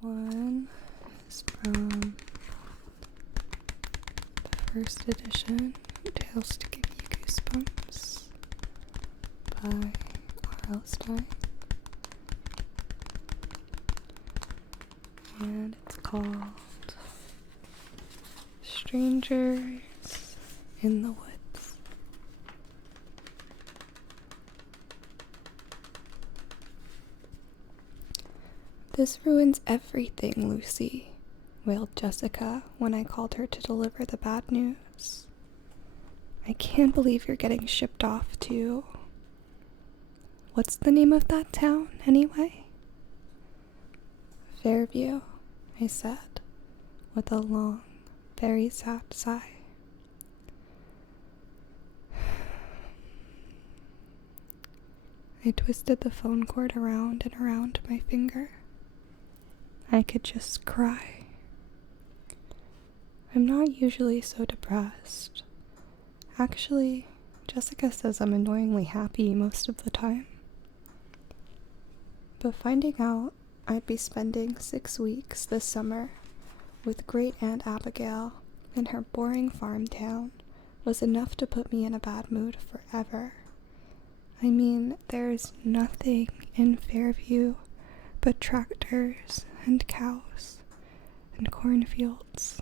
one is from the first edition, Tales to Give You Goosebumps by R.L. Stine. And it's called Strangers in the Woods. "This ruins everything, Lucy," wailed Jessica when I called her to deliver the bad news. "I can't believe you're getting shipped off to... What's the name of that town, anyway?" "Fairview," I said, with a long, very sad sigh. I twisted the phone cord around and around my finger. I could just cry. I'm not usually so depressed. Actually, Jessica says I'm annoyingly happy most of the time. But finding out I'd be spending 6 weeks this summer with Great Aunt Abigail in her boring farm town was enough to put me in a bad mood forever. I mean, there's nothing in Fairview but tractors and cows and cornfields.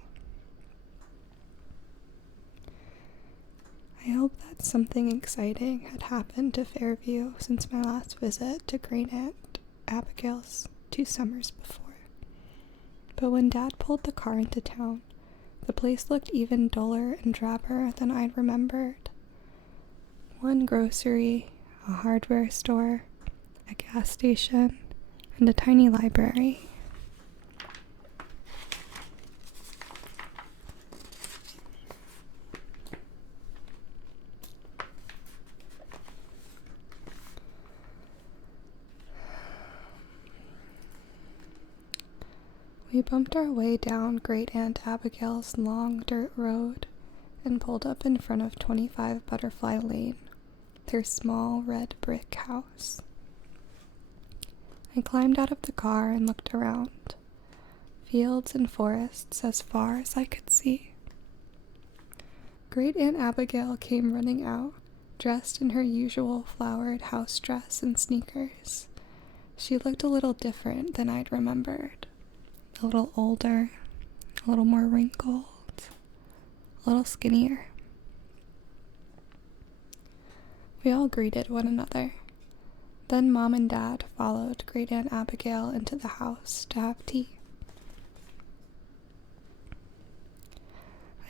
I hope that something exciting had happened to Fairview since my last visit to Great Aunt Abigail's 2 summers before. But when Dad pulled the car into town, the place looked even duller and drabber than I'd remembered. One grocery, a hardware store, a gas station, and a tiny library. We bumped our way down Great Aunt Abigail's long dirt road and pulled up in front of 25 Butterfly Lane, their small red brick house. I climbed out of the car and looked around. Fields and forests as far as I could see. Great Aunt Abigail came running out, dressed in her usual flowered house dress and sneakers. She looked a little different than I'd remembered. A little older, a little more wrinkled, a little skinnier. We all greeted one another. Then Mom and Dad followed Great Aunt Abigail into the house to have tea.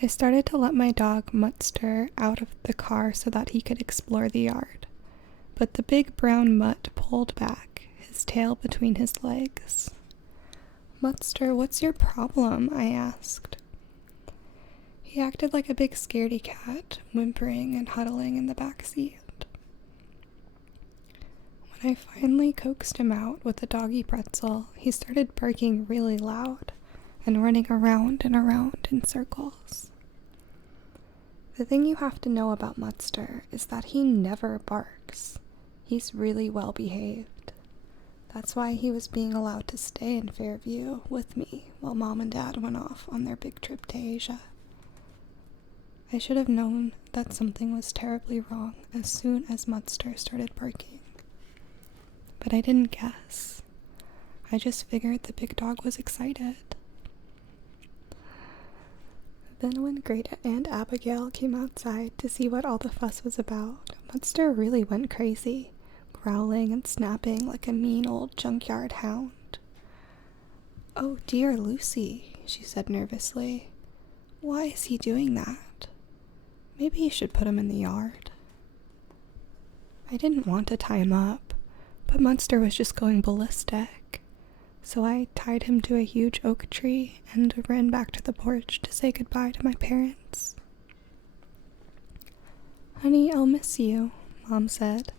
I started to let my dog Muttster out of the car so that he could explore the yard, but the big brown mutt pulled back, his tail between his legs. "Muttster, what's your problem?" I asked. He acted like a big scaredy cat, whimpering and huddling in the back seat. When I finally coaxed him out with a doggy pretzel, he started barking really loud and running around and around in circles. The thing you have to know about Muttster is that he never barks. He's really well behaved. That's why he was being allowed to stay in Fairview with me while Mom and Dad went off on their big trip to Asia. I should have known that something was terribly wrong as soon as Muttster started barking. But I didn't guess. I just figured the big dog was excited. Then when Great Aunt Abigail came outside to see what all the fuss was about, Muttster really went crazy, growling and snapping like a mean old junkyard hound. "Oh dear, Lucy," she said nervously. "Why is he doing that? Maybe you should put him in the yard." I didn't want to tie him up, but Muttster was just going ballistic. So I tied him to a huge oak tree and ran back to the porch to say goodbye to my parents. "Honey, I'll miss you," Mom said.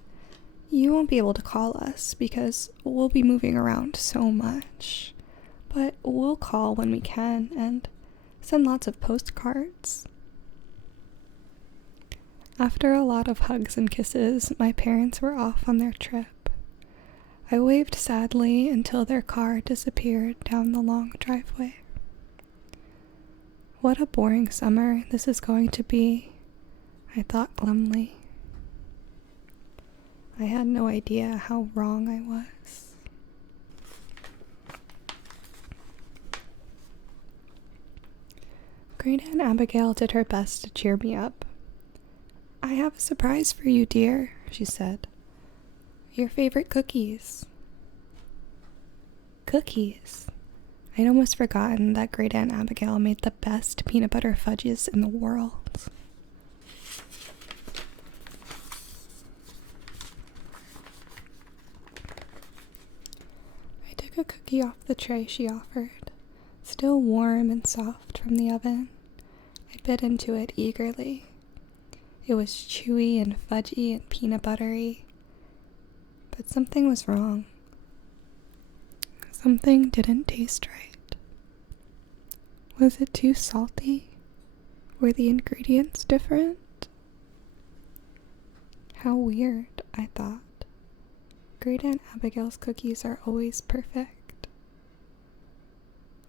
"You won't be able to call us because we'll be moving around so much. But we'll call when we can and send lots of postcards." After a lot of hugs and kisses, my parents were off on their trip. I waved sadly until their car disappeared down the long driveway. What a boring summer this is going to be, I thought glumly. I had no idea how wrong I was. Great Aunt Abigail did her best to cheer me up. "I have a surprise for you, dear," she said. "Your favorite cookies." Cookies? I'd almost forgotten that Great Aunt Abigail made the best peanut butter fudges in the world. I took a cookie off the tray she offered, still warm and soft from the oven. I bit into it eagerly. It was chewy and fudgy and peanut buttery. But something was wrong. Something didn't taste right. Was it too salty? Were the ingredients different? How weird, I thought. Great Aunt Abigail's cookies are always perfect.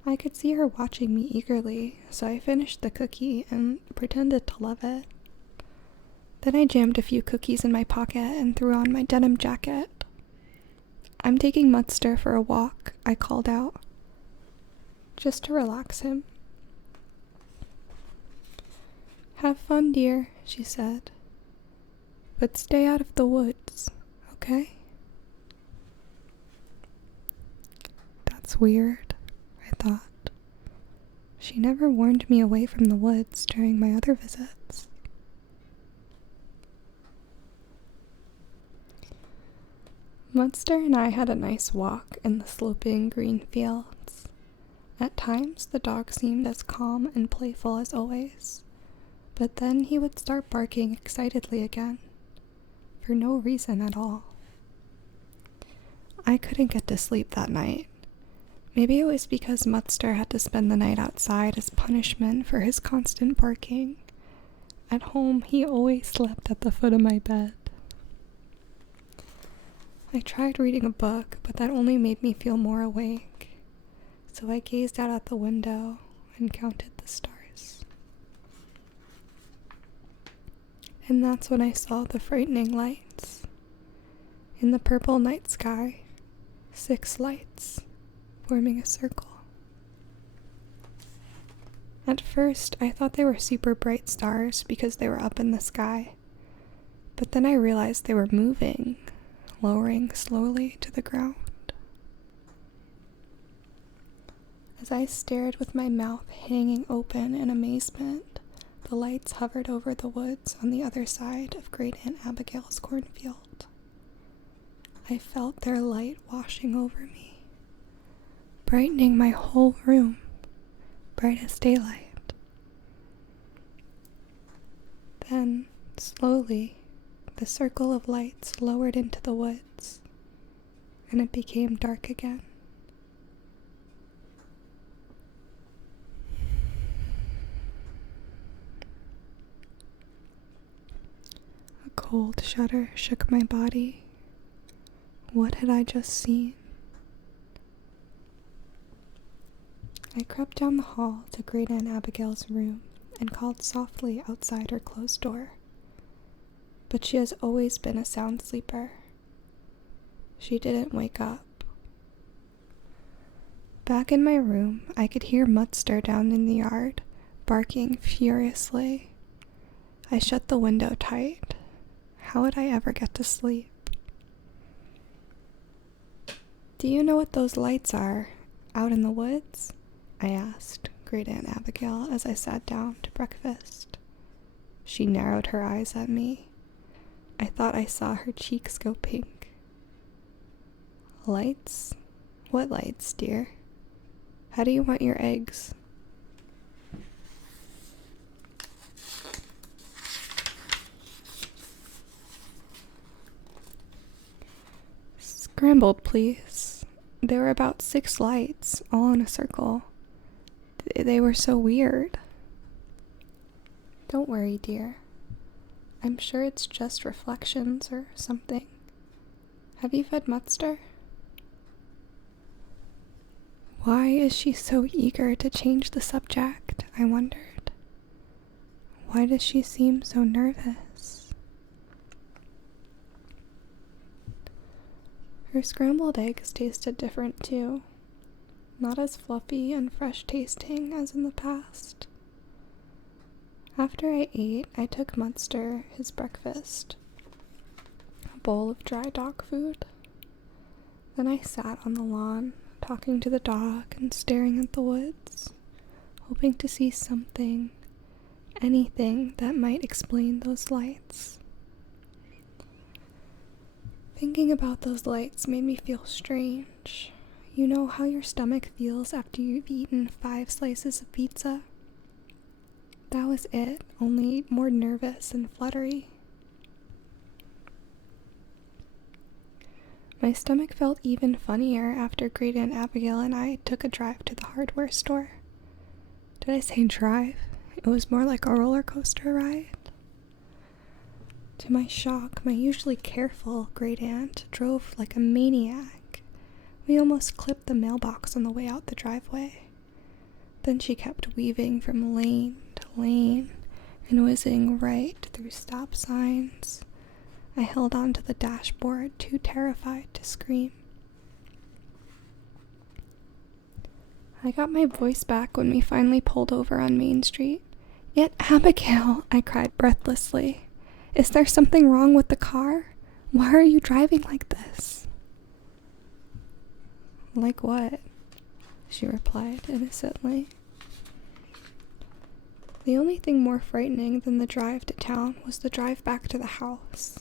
I could see her watching me eagerly, so I finished the cookie and pretended to love it. Then I jammed a few cookies in my pocket and threw on my denim jacket. "I'm taking Mudster for a walk," I called out, just to relax him. "Have fun, dear," she said, "but stay out of the woods, okay?" That's weird, I thought. She never warned me away from the woods during my other visits. Mudster and I had a nice walk in the sloping green fields. At times, the dog seemed as calm and playful as always, but then he would start barking excitedly again, for no reason at all. I couldn't get to sleep that night. Maybe it was because Mudster had to spend the night outside as punishment for his constant barking. At home, he always slept at the foot of my bed. I tried reading a book, but that only made me feel more awake. So I gazed out at the window and counted the stars. And that's when I saw the frightening lights. In the purple night sky, 6 lights forming a circle. At first, I thought they were super bright stars because they were up in the sky. But then I realized they were moving, lowering slowly to the ground. As I stared with my mouth hanging open in amazement, the lights hovered over the woods on the other side of Great Aunt Abigail's cornfield. I felt their light washing over me, brightening my whole room, bright as daylight. Then, slowly, the circle of lights lowered into the woods, and it became dark again. A cold shudder shook my body. What had I just seen? I crept down the hall to Great Aunt Abigail's room and called softly outside her closed door. But she has always been a sound sleeper. She didn't wake up. Back in my room, I could hear Mudster down in the yard, barking furiously. I shut the window tight. How would I ever get to sleep? "Do you know what those lights are, out in the woods?" I asked Great Aunt Abigail as I sat down to breakfast. She narrowed her eyes at me. I thought I saw her cheeks go pink. "Lights? What lights, dear? How do you want your eggs?" "Scrambled, please. There were about 6 lights, all in a circle. They were so weird." "Don't worry, dear. I'm sure it's just reflections or something. Have you fed Mudster?" Why is she so eager to change the subject? I wondered. Why does she seem so nervous? Her scrambled eggs tasted different too. Not as fluffy and fresh tasting as in the past. After I ate, I took Munster his breakfast, a bowl of dry dog food. Then I sat on the lawn, talking to the dog and staring at the woods, hoping to see something, anything that might explain those lights. Thinking about those lights made me feel strange. You know how your stomach feels after you've eaten 5 slices of pizza? That was it, only more nervous and fluttery. My stomach felt even funnier after Great Aunt Abigail and I took a drive to the hardware store. Did I say drive? It was more like a roller coaster ride. To my shock, my usually careful Great Aunt drove like a maniac. We almost clipped the mailbox on the way out the driveway. Then she kept weaving from lane to lane and whizzing right through stop signs. I held onto the dashboard, too terrified to scream. I got my voice back when we finally pulled over on Main Street. "Aunt Abigail," I cried breathlessly. "Is there something wrong with the car? Why are you driving like this?" "Like what?" she replied innocently. The only thing more frightening than the drive to town was the drive back to the house.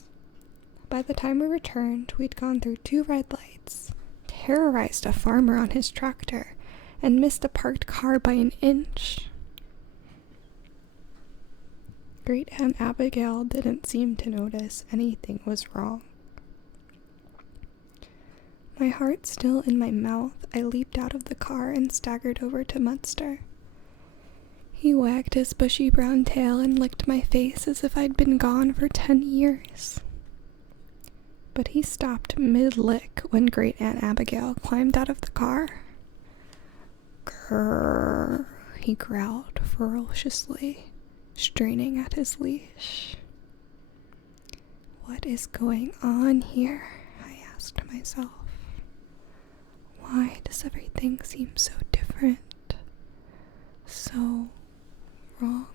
By the time we returned, we'd gone through 2 red lights, terrorized a farmer on his tractor, and missed a parked car by an inch. Great Aunt Abigail didn't seem to notice anything was wrong. My heart still in my mouth, I leaped out of the car and staggered over to Munster. He wagged his bushy brown tail and licked my face as if I'd been gone for 10 years. But he stopped mid-lick when Great Aunt Abigail climbed out of the car. "Grrr," he growled ferociously, straining at his leash. What is going on here? I asked myself. Why does everything seem so different? So wrong.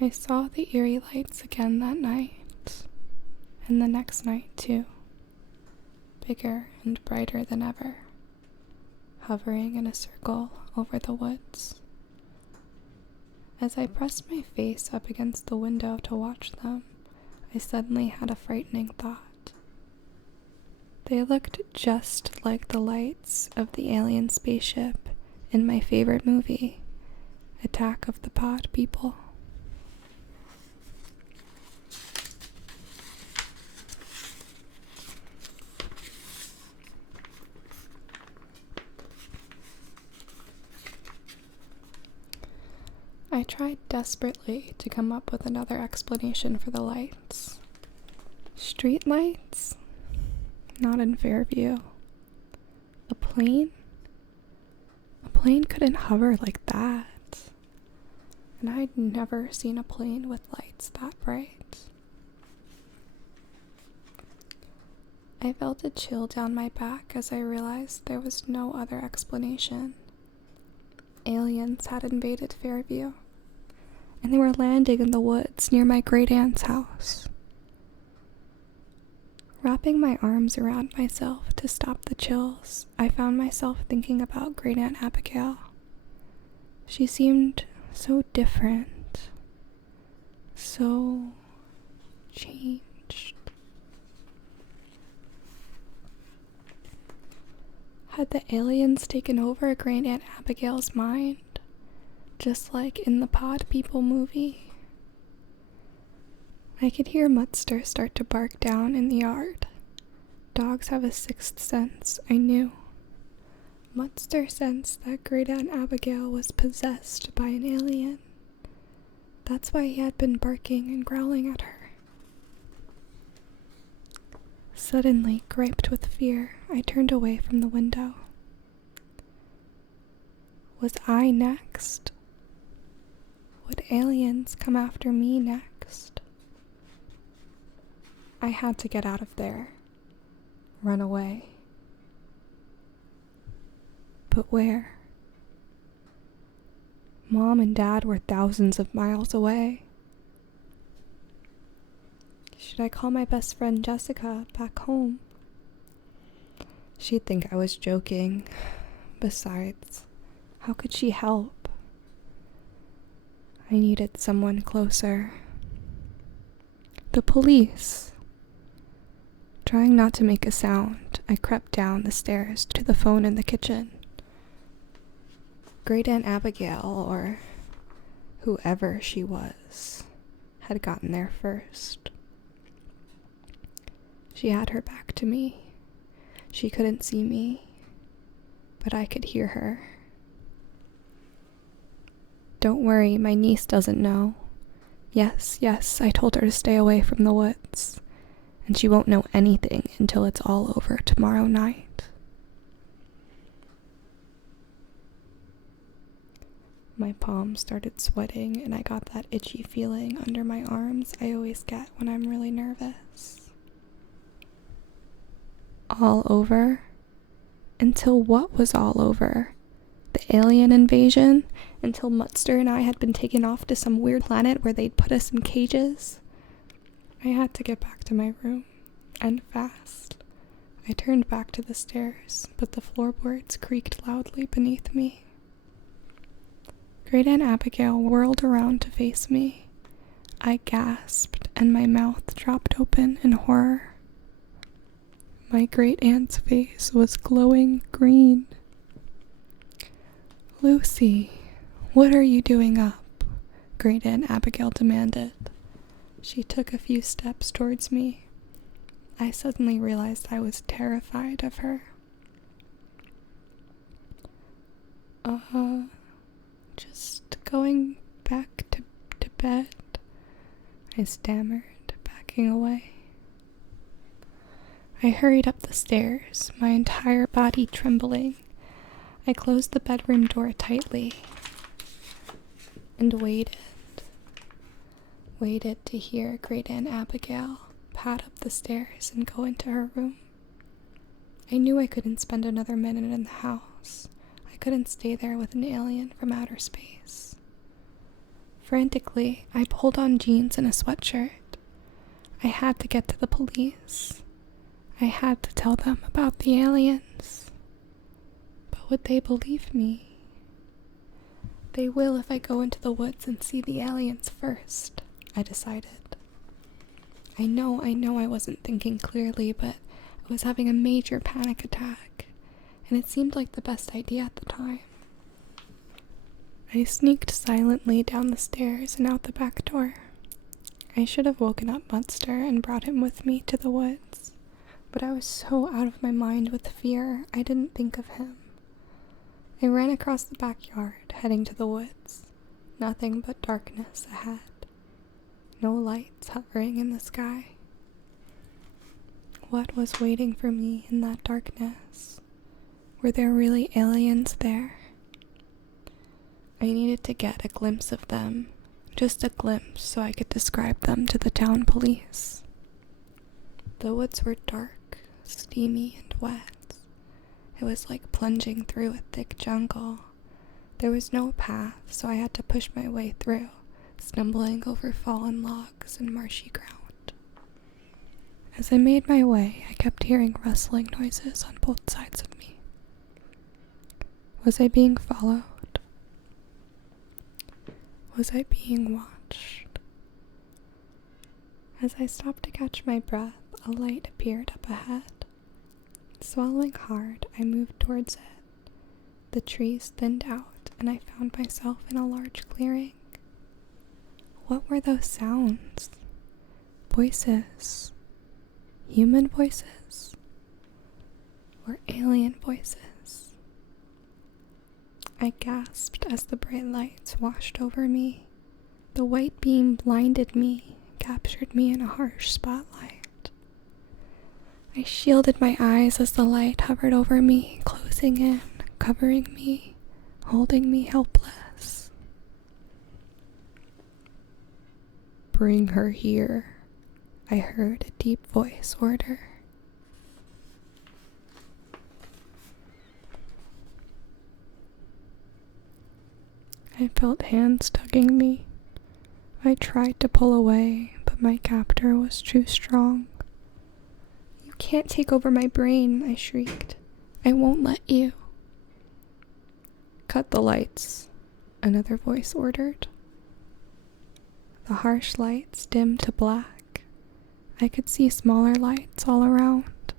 I saw the eerie lights again that night, and the next night too, bigger and brighter than ever, hovering in a circle over the woods. As I pressed my face up against the window to watch them, I suddenly had a frightening thought. They looked just like the lights of the alien spaceship in my favorite movie, Attack of the Pod People. I tried desperately to come up with another explanation for the lights. Street lights? Not in Fairview. A plane? A plane couldn't hover like that. And I'd never seen a plane with lights that bright. I felt a chill down my back as I realized there was no other explanation. Aliens had invaded Fairview, and they were landing in the woods near my great aunt's house. Wrapping my arms around myself to stop the chills, I found myself thinking about Great Aunt Abigail. She seemed so different, so changed. Had the aliens taken over Great Aunt Abigail's mind, just like in the Pod People movie? I could hear Munster start to bark down in the yard. Dogs have a sixth sense, I knew. Munster sensed that Great Aunt Abigail was possessed by an alien. That's why he had been barking and growling at her. Suddenly, griped with fear, I turned away from the window. Was I next? Would aliens come after me next? I had to get out of there. Run away. But where? Mom and Dad were thousands of miles away. Should I call my best friend Jessica back home? She'd think I was joking. Besides, how could she help? I needed someone closer. The police. Trying not to make a sound, I crept down the stairs to the phone in the kitchen. Great Aunt Abigail, or whoever she was, had gotten there first. She had her back to me. She couldn't see me, but I could hear her. Don't worry, my niece doesn't know. Yes, I told her to stay away from the woods, and she won't know anything until it's all over tomorrow night. My palms started sweating, and I got that itchy feeling under my arms I always get when I'm really nervous. All over? Until what was all over? The alien invasion? Until Mutster and I had been taken off to some weird planet where they'd put us in cages? I had to get back to my room, and fast. I turned back to the stairs, but the floorboards creaked loudly beneath me. Great Aunt Abigail whirled around to face me. I gasped, and my mouth dropped open in horror. My great aunt's face was glowing green. Lucy, what are you doing up? Great Aunt Abigail demanded. She took a few steps towards me. I suddenly realized I was terrified of her. Just going back to bed, I stammered, backing away. I hurried up the stairs, my entire body trembling. I closed the bedroom door tightly and waited to hear Great Aunt Abigail pad up the stairs and go into her room. I knew I couldn't spend another minute in the house. I couldn't stay there with an alien from outer space. Frantically, I pulled on jeans and a sweatshirt. I had to get to the police. I had to tell them about the aliens. But would they believe me? They will if I go into the woods and see the aliens first, I decided. I know I wasn't thinking clearly, but I was having a major panic attack, and it seemed like the best idea at the time. I sneaked silently down the stairs and out the back door. I should have woken up Mutster and brought him with me to the woods, but I was so out of my mind with fear I didn't think of him. I ran across the backyard, heading to the woods. Nothing but darkness ahead. No lights hovering in the sky. What was waiting for me in that darkness? Were there really aliens there? I needed to get a glimpse of them, just a glimpse so I could describe them to the town police. The woods were dark, steamy, and wet. It was like plunging through a thick jungle. There was no path, so I had to push my way through, stumbling over fallen logs and marshy ground. As I made my way, I kept hearing rustling noises on both sides of me. Was I being followed? Was I being watched? As I stopped to catch my breath, a light appeared up ahead. Swallowing hard, I moved towards it. The trees thinned out, and I found myself in a large clearing. What were those sounds? Voices? Human voices? Or alien voices? I gasped as the bright lights washed over me. The white beam blinded me, captured me in a harsh spotlight. I shielded my eyes as the light hovered over me, closing in, covering me, holding me helpless. "Bring her here," I heard a deep voice order. I felt hands tugging me. I tried to pull away, but my captor was too strong. "You can't take over my brain," I shrieked. "I won't let you." "Cut the lights," another voice ordered. The harsh lights dimmed to black. I could see smaller lights all around.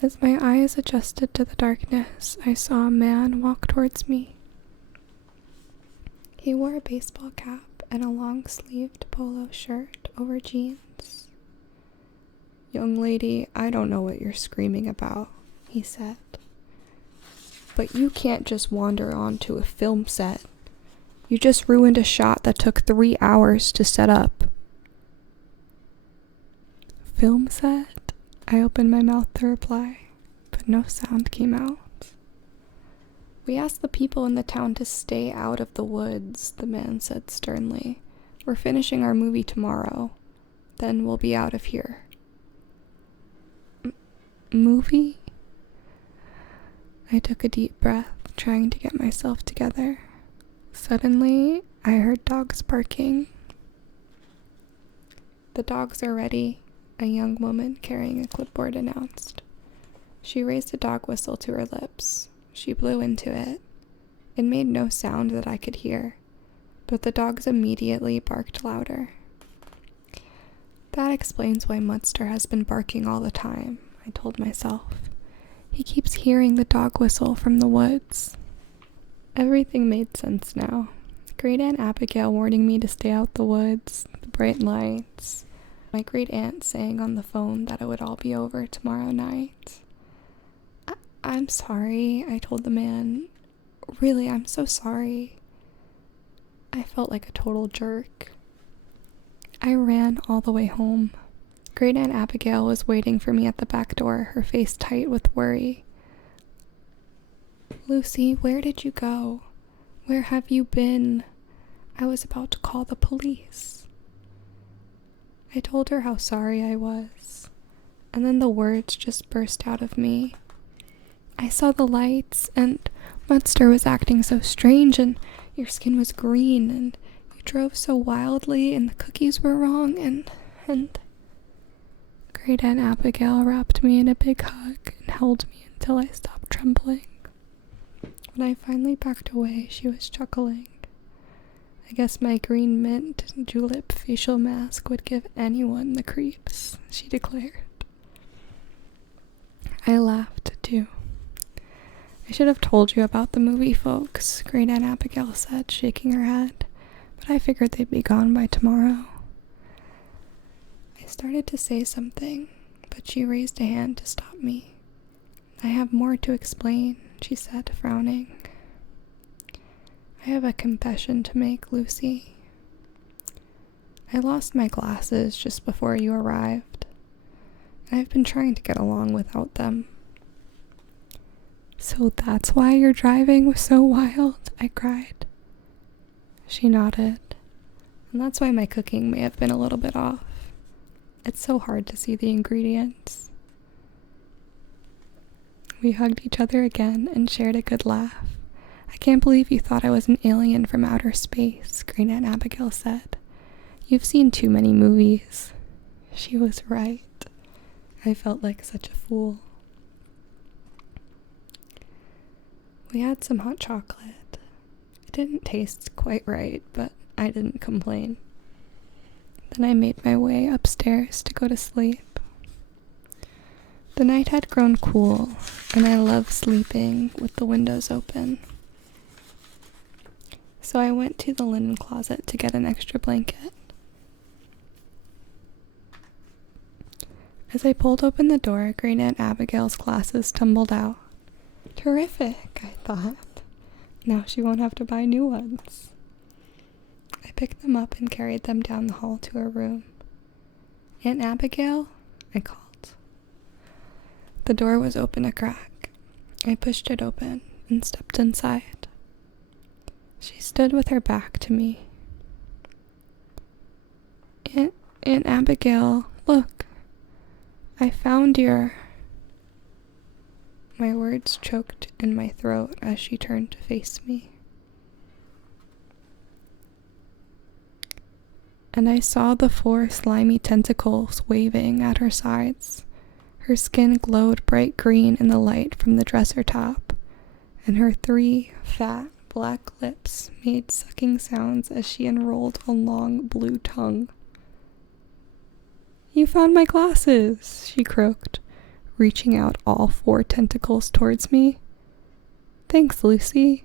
As my eyes adjusted to the darkness, I saw a man walk towards me. He wore a baseball cap and a long-sleeved polo shirt over jeans. "Young lady, I don't know what you're screaming about," he said. "But you can't just wander onto a film set. You just ruined a shot that took 3 hours to set up." "Film set?" I opened my mouth to reply, but no sound came out. "We asked the people in the town to stay out of the woods," the man said sternly. "We're finishing our movie tomorrow. Then we'll be out of here." Movie? I took a deep breath, trying to get myself together. Suddenly, I heard dogs barking. "The dogs are ready," a young woman carrying a clipboard announced. She raised a dog whistle to her lips. She blew into it. It made no sound that I could hear, but the dogs immediately barked louder. "That explains why Munster has been barking all the time," I told myself. "He keeps hearing the dog whistle from the woods." Everything made sense now. Great Aunt Abigail warning me to stay out the woods, the bright lights, my great aunt saying on the phone that it would all be over tomorrow night. I'm sorry," I told the man. "Really, I'm so sorry." I felt like a total jerk. I ran all the way home. Great Aunt Abigail was waiting for me at the back door, her face tight with worry. "Lucy, where did you go? Where have you been?" I was about to call the police. I told her how sorry I was, and then the words just burst out of me. "I saw the lights, and Munster was acting so strange, and your skin was green, and you drove so wildly, and the cookies were wrong, and... Great Aunt Abigail wrapped me in a big hug and held me until I stopped trembling. When I finally backed away, she was chuckling. "I guess my green mint julep facial mask would give anyone the creeps," she declared. I laughed, too. "I should have told you about the movie folks," Great Aunt Abigail said, shaking her head, "but I figured they'd be gone by tomorrow." I started to say something, but she raised a hand to stop me. "I have more to explain," she said, frowning. "I have a confession to make, Lucy. I lost my glasses just before you arrived, and I've been trying to get along without them." "So that's why your driving was so wild?" I cried. She nodded. "And that's why my cooking may have been a little bit off. It's so hard to see the ingredients." We hugged each other again and shared a good laugh. "I can't believe you thought I was an alien from outer space," Great Aunt Abigail said. "You've seen too many movies." She was right. I felt like such a fool. We had some hot chocolate. It didn't taste quite right, but I didn't complain. Then I made my way upstairs to go to sleep. The night had grown cool, and I love sleeping with the windows open. So I went to the linen closet to get an extra blanket. As I pulled open the door, Great Aunt Abigail's glasses tumbled out. Terrific, I thought. Now she won't have to buy new ones. I picked them up and carried them down the hall to her room. "Aunt Abigail?" I called. The door was open a crack. I pushed it open and stepped inside. She stood with her back to me. Aunt Abigail, look. I found your... My words choked in my throat as she turned to face me. And I saw the 4 slimy tentacles waving at her sides. Her skin glowed bright green in the light from the dresser top, and her 3 fat black lips made sucking sounds as she unrolled a long blue tongue. "You found my glasses," she croaked, reaching out all 4 tentacles towards me. "Thanks, Lucy."